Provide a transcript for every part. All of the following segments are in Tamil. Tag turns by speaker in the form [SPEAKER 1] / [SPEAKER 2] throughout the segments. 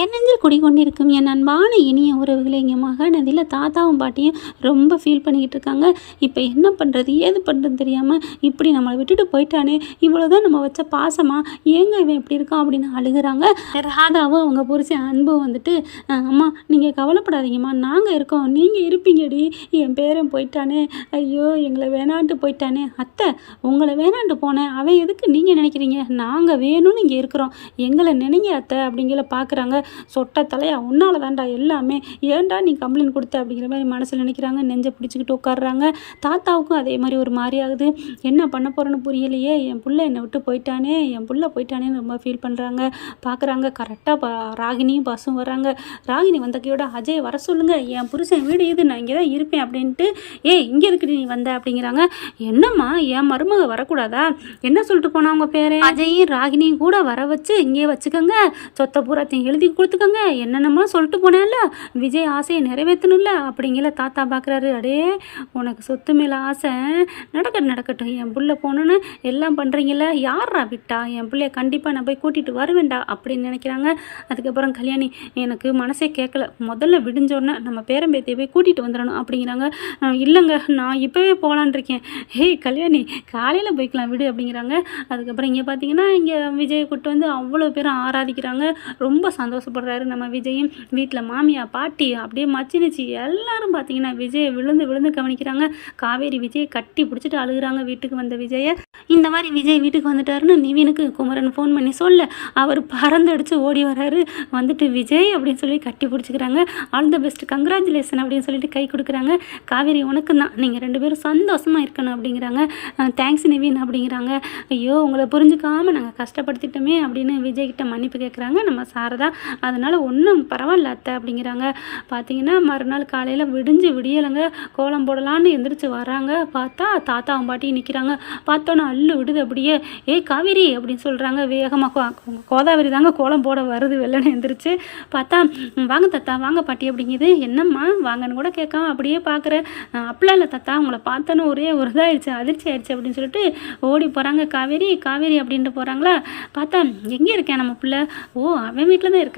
[SPEAKER 1] என் நெஞ்சில் குடிகொண்டிருக்கும்? என் அன்பான இனிய உறவுகளை எங்கள் அதில் தாத்தாவும் பாட்டியும் ரொம்ப ஃபீல் பண்ணிக்கிட்டு இருக்காங்க இப்போ என்ன பண்ணுறது ஏது பண்ணுறது தெரியாமல் இப்படி நம்மளை விட்டுட்டு போயிட்டானே. இவ்வளோதான் நம்ம வச்ச பாசமாக ஏங்க இவன் இப்படி இருக்கான் அப்படின்னு அழுகுறாங்க. ராதாவும் அவங்க புருஷன் அன்பும் வந்துட்டு அம்மா நீங்கள் கவலைப்படாதீங்கம்மா. நாங்கள் இருக்கோம். நீங்கள் இருப்பீங்கடி. என் பேரன் போயிட்டானே. ஐயோ எங்களை வேணான்ட்டு போயிட்டானே. அத்தை உங்களை வேணான்ட்டு போனேன். அவன் எதுக்கு நீங்கள் நினைக்கிறீங்க? நாங்கள் வேணும்னு இங்கே இருக்கிறோம். எங்களை நினைங்க அத்தை அப்படிங்கிற பார்க்குறாங்க சொட்ட தலையா? உன்னால தான்டா எல்லாமே. ஏன்டா நீ கம்ப்ளைண்ட் கொடுத்த அப்படிங்கிற மாதிரி மனசில் நினைக்கிறாங்க. நெஞ்சை பிடிச்சிக்கிட்டு உட்காடுறாங்க தாத்தாவுக்கும் அதே மாதிரி ஒரு மாதிரி ஆகுது. என்ன பண்ண போகிறேன்னு புரியலையே. என் பிள்ளை என்னை விட்டு போயிட்டானே. என் பிள்ளை போயிட்டானேன்னு ரொம்ப ஃபீல் பண்ணுறாங்க பார்க்குறாங்க கரெக்டாக ப ராகினியும் பஸ்ஸும் வர்றாங்க. ராகினி வந்தக்கையோட அஜய் வர சொல்லுங்கள் என் புருஷன் வீடு இது நான் இங்கே தான் இருப்பேன் அப்படின்ட்டு ஏ இங்கே இருக்கு நீ வந்த? அப்படிங்கிறாங்க. என்னம்மா என் மருமக வரக்கூடாதா? என்ன சொல்லிட்டு போனா அவங்க பேரே? அஜயும் ராகினியும் கூட வர வச்சு இங்கேயே வச்சுக்கோங்க. சொத்தை பூராத்தையும் எழுதி கொடுத்துக்கோங்க. என்னென்னமோ சொல்லிட்டு போனேன்ல. விஜய் ஆசையை நிறைவேற்றணும்ல அப்படிங்கிற தாத்தா பார்க்குறாரு அடே உனக்கு சொத்து மேலே ஆசை. நடக்கட்டும் நடக்கட்டும். என் பிள்ளை போகணுன்னு எல்லாம் பண்ணுறீங்கள யாரா விட்டா? என் பிள்ளைய கண்டிப்பாக நான் போய் கூட்டிகிட்டு வருவேண்டா அப்படின்னு நினைக்கிறாங்க. அதுக்கப்புறம் கல்யாணி எனக்கு மனசே கேட்கல முதல்ல விடிஞ்சோடனே நம்ம பேரம்பேத்தியை போய் கூட்டிகிட்டு வந்துடணும் அப்படிங்கிறாங்க. இல்லைங்க. நான் இப்போவே போகலான் இருக்கேன். ஹேய் கல்யாணி காலையில் போய்க்கலாம் விடு அப்படிங்கிறாங்க. அதுக்கப்புறம் இங்கே பார்த்தீங்கன்னா இங்கே விஜயை கூட்டு வந்து அவ்வளோ பேரும் ஆராதிக்கிறாங்க. ரொம்ப சந்தோஷப்படுறாரு. நம்ம விஜயும் வீட்டில் மாமியா பாட்டி அப்படியே மச்சினிச்சி. எல்லாரும் பார்த்தீங்கன்னா விஜயை விழுந்து விழுந்து கவனிக்கிறாங்க. காவேரி விஜயை கட்டி பிடிச்சிட்டு அழுகுறாங்க வீட்டுக்கு வந்த விஜயை. இந்த மாதிரி விஜய் வீட்டுக்கு வந்துட்டாருன்னு நிவினுக்கு குமரன் ஃபோன் பண்ணி சொல்ல. அவர் பறந்தடிச்சு ஓடி வராரு. வந்துட்டு விஜய் அப்படின்னு சொல்லி கட்டி பிடிச்சிக்கிறாங்க. ஆல் த பெஸ்ட் கங்க்ராச்சுலேஷன் அப்படின்னு சொல்லிட்டு கை கொடுக்குறாங்க. காவேரி உனக்கு தான் நீங்கள் ரெண்டு பேரும் சந்தோஷமாக இருக்கணும் அப்படிங்கிறாங்க. தேங்க்ஸ் நிவின் அப்படிங்கிறாங்க. ஐயோ உங்களை புரிஞ்சுக்காம நாங்கள் கஷ்டப்படுத்திட்டோமே அப்படின்னு விஜய்கிட்ட மன்னிப்பு கேட்குறாங்க நம்ம சாரதா அதனால் ஒன்றும் பரவாயில்ல அத்தை அப்படிங்கிறாங்க. பார்த்தீங்கன்னா மறுநாள் காலையில் விடிஞ்சு விடியலைங்க. கோலம் போடலான்னு எந்திரிச்சு வராங்க பார்த்தா தாத்தாவும் பாட்டி நிற்கிறாங்க பார்த்தோன்னே அள்ளு விடுது அப்படியே. ஏய் காவேரி அப்படின்னு சொல்கிறாங்க வேகமாக கோதாவரி தாங்க கோலம் போட வருது வெள்ளனை எந்திரிச்சு. பார்த்தா வாங்க தாத்தா வாங்க பாட்டி அப்படிங்குது. என்னம்மா வாங்கன்னு கூட கேட்காம அப்படியே பார்க்குறேன் அப்படிலாம் இல்லை தாத்தா உங்களை பார்த்தோன்னு ஒரே ஒரு இதாகிடுச்சு அதிர்ச்சி ஆயிடுச்சு அப்படின்னு சொல்லிட்டு ஓடி போகிறாங்க காவேரி காவேரி அப்படின்ட்டு போகிறாங்களா பார்த்தா எங்கே இருக்கேன் நம்ம பிள்ளை? ஓ அவன் வீட்டில் தான் இருக்கேன்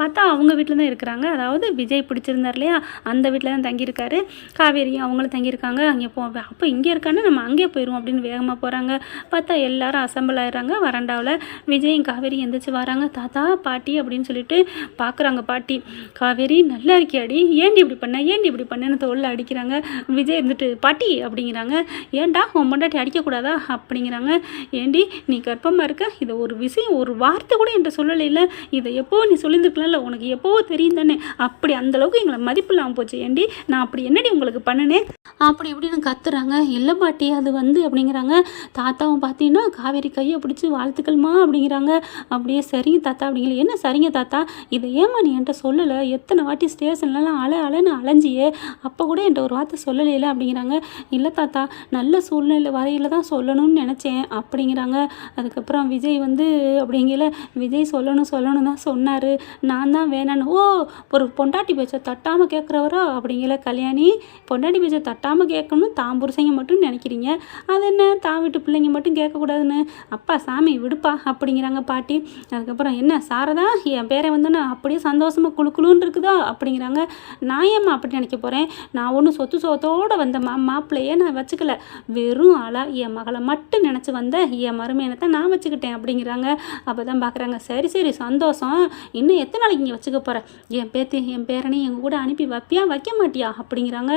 [SPEAKER 1] பார்த்தா அவங்க வீட்டில் தான் இருக்கிறாங்க. அதாவது விஜய் பிடிச்சிருந்தார் இல்லையா? அந்த வீட்டில் தான் தங்கியிருக்காரு. காவேரியும் அவங்களும் தங்கியிருக்காங்க. அங்கே போ அப்போ இங்கே இருக்கான்னு நம்ம அங்கே போயிடுவோம் அப்படின்னு வேகமாக போகிறாங்க பார்த்தா எல்லாரும் அசம்பிள் ஆயிடுறாங்க. வராண்டாவில் விஜயும் காவேரி எந்திரிச்சு வராங்க. தாத்தா பாட்டி அப்படின்னு சொல்லிட்டு பார்க்குறாங்க பாட்டி. காவேரி நல்லா இருக்கியாடி? ஏண்டி இப்படி பண்ண? ஏன்டி இப்படி பண்ணேன்னு தோளில் அடிக்கிறாங்க. விஜய் இருந்துட்டு பாட்டி அப்படிங்கிறாங்க. ஏன்டா? உன் பொண்டாட்டி அடிக்கக்கூடாதா? அப்படிங்கிறாங்க. ஏண்டி நீ கர்ப்பமாக இருக்க. இதை ஒரு விஷயம் ஒரு வார்த்தை கூட என்கிட்ட சொல்லலைல இதை எப்போ நீ சொல்லியிருந்துருக்கலாம்ல உனக்கு எப்போவோ தெரியும் தானே அப்படி அந்தளவுக்கு எங்களை மதிப்பு இல்லாமல் போச்சு ஏண்டி? நான் அப்படி என்னடி உங்களுக்கு பண்ணினேன் அப்படி இப்படின்னு கத்துறாங்க. இல்லை பாட்டி அது வந்து அப்படிங்கிறாங்க. தாத்தாவும் பார்த்தீங்கன்னா காவேரி கையை பிடிச்சி வாழ்த்துக்கள்மா அப்படிங்கிறாங்க. அப்படியே சரிங்க தாத்தா அப்படிங்கிற என்ன சரிங்க தாத்தா? இதை ஏமா நீ என்கிட்ட சொல்லலை? எத்தனை வாட்டி ஸ்டேஷன்லலாம் அல அலன்னு அலைஞ்சியே. அப்போ கூட என்கிட்ட ஒரு வார்த்தை சொல்லலையில அப்படிங்கிறாங்க. இல்லை தாத்தா நல்ல சூழ்நிலை வரையில் தான் சொல்லணும்னு நினச்சேன் அப்படிங்கிறாங்க. அதுக்கப்புறம் விஜய் வந்து அப்படிங்கல விஜய் சொல்லணும் சொல்லணும் தான் சொன்னார். நான் தான் வேணான்னு. ஓ ஒரு பொண்டாட்டி பேச்சை தட்டாமல் கேட்குறவரோ அப்படிங்கல கல்யாணி. பொண்டாட்டி பேச்சை தட்டாமல் கேட்கணும் தான் புருஷங்க மட்டும் நினைக்கிறீங்க. அது என்ன? தான் வீட்டு பிள்ளைங்க மட்டும் கேட்கக்கூடாதுன்னு அப்பா சாமி விடுப்பா அப்படிங்கிறாங்க பாட்டி. அதுக்கப்புறம் என்ன சாரதா என் பேரை வந்து நான் அப்படியே சந்தோஷமாக குழு குழுன்னு இருக்குதா? அப்படிங்கிறாங்க. நான் ஏம்மா அப்படி நினைக்க போகிறேன் நான் ஒன்றும் சொத்து சொத்தோடு வந்த மா மாப்பிள்ளையே நான் வச்சுக்கல. வெறும் ஆளாக என் மகளை மட்டும் நினச்சி வந்த என் மருமையனை நான் வச்சுக்கிட்டேன் அப்படிங்கிறாங்க. அப்போ தான் பார்க்குறாங்க சரி சரி சந்தோஷம். இன்னும் எத்தனை நாளைக்கு இங்கே வச்சுக்க போகிற என் பேத்தி என் பேரனை எங்கள் கூட அனுப்பி வைப்பியா வைக்க மாட்டியா? அப்படிங்கிறாங்க.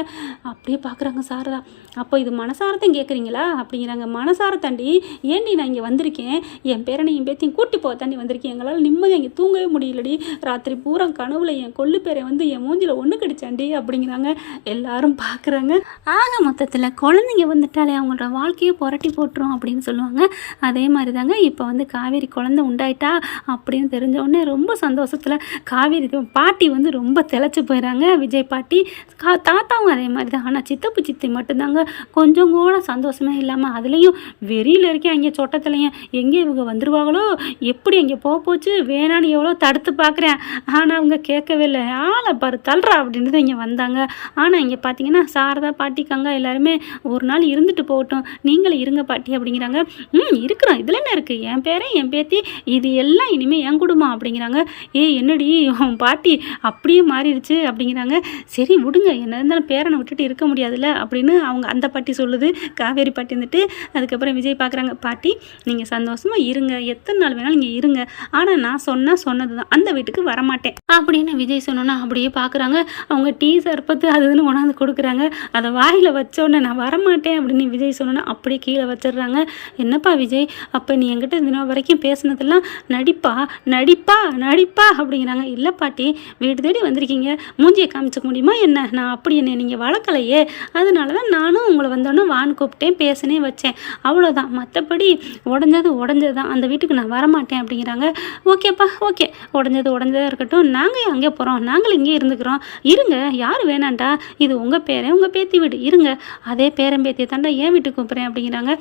[SPEAKER 1] அப்படியே பார்க்குறாங்க சாரதா. அப்போ இது மனசாரத்தையும் கேட்குறீங்களா அப்படிங்கிறாங்க. மனசார தாண்டி ஏண்டி நான் இங்கே வந்திருக்கேன்? என் பேரனை என் பேத்தையும் கூட்டி போக தாண்டி வந்திருக்கேன். எங்களால் நிம்மதியாக இங்கே தூங்கவே முடியலடி. ராத்திரி பூரா கனவுல என் கொள்ளு பேரை வந்து என் மூஞ்சில் ஒன்று கடிச்சாண்டி அப்படிங்கிறாங்க. எல்லாரும் பார்க்குறாங்க ஆக மொத்தத்தில் குழந்தைங்க வந்துட்டாலே அவங்களோட வாழ்க்கையை புரட்டி போட்டுரும் அப்படின்னு சொல்லுவாங்க. அதே மாதிரி தாங்க இப்போ வந்து காவேரி குழந்தை உண்டாயிட்டா அப்படின்னு தெரிஞ்ச உடனே ரொம்ப சந்தோஷத்தில் காவேரி பாட்டி வந்து ரொம்ப திளைச்சு போயிடறாங்க விஜய் பாட்டி கா தாத்தாவும் அதே மாதிரி தான் ஆனால் சித்தப்பு சித்தி மட்டும்தாங்க. கொஞ்சம் கூட சந்தோஷமே இல்லாமல் அதுலேயும் வெறியில் இருக்கேன் அங்கே சொட்டத்துலையும். எங்கே இவங்க வந்துருவாங்களோ? எப்படி அங்கே போக போச்சு? வேணான்னு எவ்வளோ தடுத்து பார்க்குறேன் ஆனால் அவங்க கேட்கவே இல்லை. ஆளை பாரு தள்ளுறா அப்படின்றது இங்கே வந்தாங்க. ஆனால் இங்கே பார்த்தீங்கன்னா சாரதா பாட்டி கங்கா எல்லாருமே ஒரு நாள் இருந்துட்டு போகட்டும். நீங்களும் இருங்க பாட்டி அப்படிங்கிறாங்க. ம் இருக்கிறோம். இதில் என்ன இருக்குது என் பேரன் என் பேத்தி இது எல்லாம் இனிமேல் என் குடும்பம் அப்படிங்கிறாங்க. ஏய் என்னடி உன் பாட்டி அப்படியே மாறிடுச்சு அப்படிங்கிறாங்க. சரி விடுங்க என்ன இருந்தாலும் பேரனை விட்டுட்டு இருக்க முடியாதுல்ல அப்படின்னு அவங்க அந்த பாட்டி சொல்லுது. காவேரி பாட்டி வந்துட்டு அதுக்கப்புறம் விஜய் பார்க்குறாங்க பாட்டி நீங்கள் சந்தோஷமாக இருங்க. எத்தனை நாள் வேணாலும் இங்கே இருங்க. ஆனால் நான் சொன்னால் சொன்னது தான் அந்த வீட்டுக்கு வரமாட்டேன். அப்படின்னு விஜய் சொன்னோன்னா அப்படியே பார்க்குறாங்க அவங்க டீ சர்பத்து அதுன்னு இதுன்னு கொண்டாந்து கொடுக்குறாங்க. அதை வாயில் வச்சோடனே நான் வரமாட்டேன் அப்படின்னு விஜய் சொன்னோன்னா அப்படியே கீழே வச்சிடுறாங்க. என்னப்பா விஜய் அப்போ நீ என்கிட்ட இந்த வரைக்கும் பேசுனதெல்லாம் நடிப்பா? நடிப்பா? நடிப்பா அப்படிங்கிறாங்க. இல்லை பாட்டி வீடு தேடி வந்திருக்கீங்க. மூஞ்சியை காமிச்சிக்க முடியுமா என்ன? நான் அப்படி என்ன நீங்கள் வளர்க்கலையே. அதனால தான் நானும் உங்களை வந்தோடனே வான் கூப்பிட்டேன் பேசினே வச்சேன். அவ்வளோதான் மற்றபடி உடஞ்சது உடஞ்சது தான் அந்த வீட்டுக்கு நான் வரமாட்டேன் அப்படிங்கிறாங்க. ஓகேப்பா ஓகே. உடஞ்சது உடஞ்சதாக இருக்கட்டும். நாங்கள் அங்கே போகிறோம் நாங்கள் இங்கே இருந்துக்கிறோம். இருங்க. யார் வேணாண்டா. இது உங்கள் பேரன் உங்கள் பேத்தி வீடு. இருங்க. அதே பேரம்பேத்தியை தாண்டா ஏன் வீட்டுக்கு கூப்பிட்றேன் அப்படிங்கிறாங்க.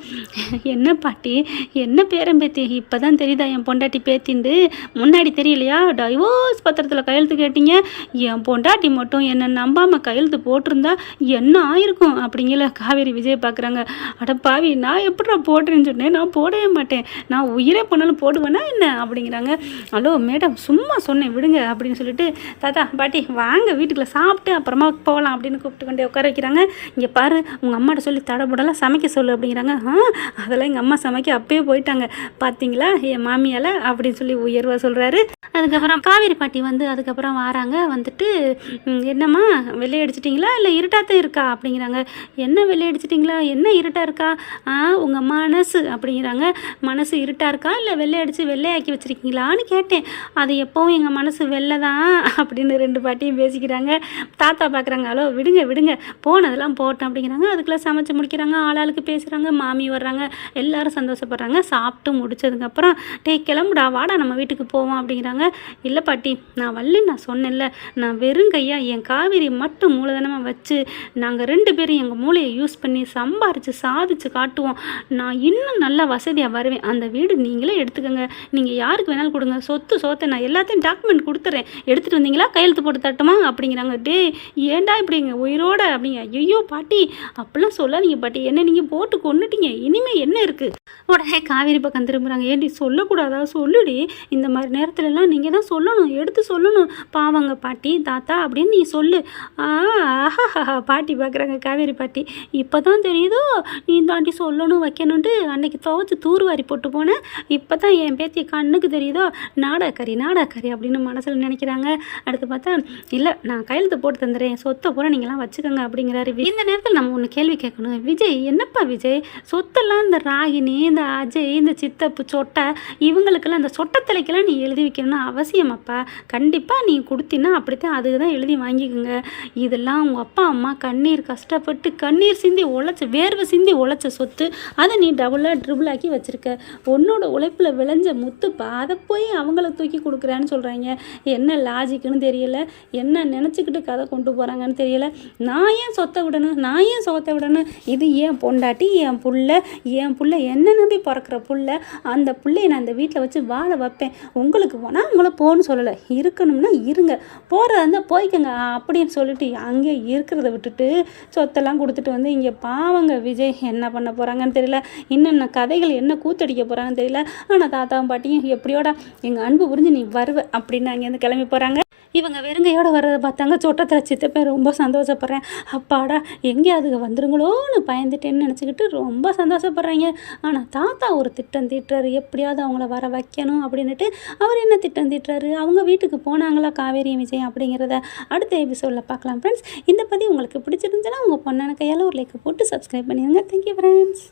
[SPEAKER 1] என்ன பாட்டி? என்ன பேரம்பேத்தி இப்போ தான் தெரியுதா என் பொண்டாட்டி பேத்திண்டு முன்னாடி தெரியலையா? டைவோர்ஸ் பத்திரத்தில் கையெழுத்து கேட்டீங்க. என் பொண்டாட்டி மட்டும் என்னை நம்பாமல் கையெழுத்து போட்டிருந்தா என்ன ஆயிருக்கும்? அப்படிங்கிற காவேரி விஜய் பார்க்குறாங்க. அட பாவி நான் எப்படிடா போடுறேன்னு சொன்னேன். நான் போடவே மாட்டேன். நான் உயிரே பண்ணாலும் போடுவேனா என்ன? அப்படிங்கிறாங்க. ஹலோ மேடம் சும்மா சொன்னேன் விடுங்க அப்படின்னு சொல்லிட்டு தாத்தா பாட்டி வாங்க வீட்டுக்குள்ள சாப்பிட்டு அப்புறமா போகலாம் அப்படின்னு கூப்பிட்டு கொண்டே உட்கார வைக்கிறாங்க. இங்கே பாரு உங்கள் அம்மாட்ட சொல்லி தடபுடலாம் சமைக்க சொல்லு அப்படிங்கிறாங்க. ஆ? அதெல்லாம் எங்கள் அம்மா சமைக்க அப்பயே போயிட்டாங்க. பார்த்தீங்களா என் மாமியால்? அப்படின்னு சொல்லி உயர்வாக சொல்கிறாரு அதுக்கப்புறம் காவேரி பாட்டி வந்து அதுக்கப்புறம் வராங்க. வந்துட்டு என்னம்மா வெள்ளை அடிச்சிட்டிங்களா? இல்லை இருட்டாத்தான் இருக்கா? அப்படிங்கிறாங்க. என்ன வெள்ளை அடிச்சிட்டிங்களா? என்ன இருட்டாக இருக்கா? ஆ உங்கள் மனசு அப்படிங்கிறாங்க. மனசு இருட்டாக இருக்கா? இல்லை வெள்ளை அடித்து வெள்ளையாக்கி வச்சுருக்கீங்களான்னு கேட்டேன். அது எப்போவும் எங்கள் மனசு வெள்ளை தான் அப்படின்னு ரெண்டு பாட்டியும் பேசிக்கிறாங்க. தாத்தா பார்க்குறாங்க ஹலோ விடுங்க விடுங்க. போனதெல்லாம் போட்டோம் அப்படிங்கிறாங்க. அதுக்குள்ளே சமைச்சு முடிக்கிறாங்க. ஆளாளுக்கு பேசுகிறாங்க மாமி வர்றாங்க. எல்லாரும் சந்தோஷப்படுறாங்க. சாப்பிட்டு முடிச்சதுக்கப்புறம் டே கிளம்புடா வாடா நம்ம வீட்டுக்கு போவோம் அப்படிங்கிறாங்க. இல்லை பாட்டி நான் வள்ளி நான் சொன்னேன்ல. நான் வெறுங்கையா என் காவேரி மட்டும் மூலதனமாக வச்சு நாங்கள் ரெண்டு பேரும் எங்கள் மூளையை யூஸ் பண்ணி சம்பாரித்து சாதிச்சு காட்டுவோம். நான் இன்னும் நல்ல வசதியாக வருவேன். அந்த வீடு நீங்களே எடுத்துக்கோங்க. நீங்கள் யாருக்கு வேணாலும் கொடுங்க. சொத்து சொத்தை நான் எல்லாத்தையும் டாக்குமெண்ட் கொடுத்துட்றேன் எடுத்துகிட்டு வந்தீங்களா? கையெழுத்து போட்டு தட்டுமா? அப்படிங்கிறாங்க. டே ஏன்டா இப்படிங்க? உயிரோட அப்படிங்க. ஐயோ பாட்டி அப்படிலாம் சொல்லாதீங்க பாட்டி. என்ன நீங்கள் போட்டு கொண்டுட்டீங்க இனிமேல் என்ன இருக்குது உடனே காவேரி பக்கம் திரும்புகிறாங்க ஏன்டி சொல்லக்கூடாதா? சொல்லுடி. இந்த மாதிரி நேரத்துலலாம் நீங்கள் தான் சொல்லணும் எடுத்து சொல்லணும். பாவங்க பாட்டி தாத்தா அப்படின்னு நீ சொல்லு. ஆஹா பாட்டி பார்க்குறாங்க காவேரி பாட்டி. இப்போ தான் தெரியுதோ? நீ தாண்டி சொல்லணும் வைக்கணுன்ட்டு அன்னைக்கு துவச்சி தூர்வாரி போட்டு போனேன் இப்போ தான் என் பேத்தி கண்ணுக்கு தெரியுதோ? நாடாக்கறி நாடாக்கறி அப்படின்னு மனசில் நினைக்கிறாங்க. அடுத்து பார்த்தா இல்லை நான் கையெழுத்து போட்டு தந்துடுறேன் சொத்தை பூரா நீங்களாம் வச்சுக்கோங்க அப்படிங்கிறாரு இந்த நேரத்தில் நம்ம ஒன்று கேள்வி கேட்கணும். விஜய் என்னப்பா விஜய்? சொத்தெல்லாம் இந்த ராகினி இந்த அஜய் இந்த சித்தப்பு சொட்டை இவங்களுக்கெல்லாம் அந்த சொட்டத்திலைக்கெல்லாம் நீ எழுதி வைக்கணும்னு அவசியமாப்பா கண்டிப்பாக நீ கொடுத்தினா அப்படித்தான் அதுக்கு தான் எழுதி வாங்கிக்கோங்க. இதெல்லாம் உங்கள் அப்பா அம்மா கண்ணீர் கஷ்டப்பட்டு கண்ணீர் சிந்தி உழைச்ச வேர்வை சிந்தி உழைச்ச சொத்து அதை நீ டபுளாக ட்ரிபிள் ஆக்கி வச்சுருக்க. உன்னோட உழைப்பில் விளைஞ்ச முத்துப்பா அதை போய் அவங்கள தூக்கி கொடுக்குறேன்னு சொல்கிறாங்க என்ன லாஜிக்குன்னு தெரியல. என்ன நினச்சிக்கிட்டு கதை கொண்டு போகிறாங்கன்னு தெரியல. நான் ஏன் சொத்தை விடணும்? நான் ஏன் சொத்தை விடணும்? இது ஏன் பொண்டாட்டி என் புள்ள என் புள்ள. என்ன நம்பி பிறக்கிற புள்ள? அந்த பிள்ளைய நான் அந்த வீட்டில் வச்சு வாழ வைப்பேன். உங்களுக்கு போனால் உங்களை போன்னு சொல்லலை. இருக்கணும்னா இருங்க. போகிறதா இருந்தால் போய்க்கங்க. அப்படின்னு சொல்லிட்டு அங்கே இருக்கிறத விட்டுட்டு சொத்தெல்லாம் கொடுத்துட்டு வந்து இங்கே பாவங்க விஜய் என்ன பண்ண போகிறாங்கன்னு தெரியல. இன்னென்ன கதைகள் என்ன கூத்தடிக்க போகிறாங்கன்னு தெரியல. ஆனால் தாத்தாவும் பாட்டியும் எப்படியோட எங்கள் அன்பு புரிஞ்சு நீ வருவ அப்படின்னு அங்கேருந்து கிளம்பி போகிறாங்க இவங்க வெறுங்கையோட வர்றதை பார்த்தாங்க சொட்டத்தில் சித்தப்பேன் ரொம்ப சந்தோஷப்படுறேன். அப்பாடா எங்கே அதுங்க வந்துருங்களோன்னு பயந்துட்டேன்னு நினச்சிக்கிட்டு ரொம்ப சந்தோஷப்படுறாங்க. ஆனால் தாத்தா ஒரு திட்டம் தீட்டுறாரு. எப்படியாவது அவங்கள வர வைக்கணும் அப்படின்னுட்டு அவர் என்ன திட்டம் தீட்டுறாரு? அவங்க வீட்டுக்கு போனாங்களா காவேரி விஜய் அப்படிங்கிறத? அடுத்த எபிசோடில் பார்க்கலாம் ஃப்ரெண்ட்ஸ் இந்த பதிவு உங்களுக்கு பிடிச்சிருந்துச்சுன்னா உங்கள் பொண்ணான கையால் ஒரு லைக் போட்டு சப்ஸ்கிரைப் பண்ணிடுங்க தேங்க்யூ ஃப்ரெண்ட்ஸ்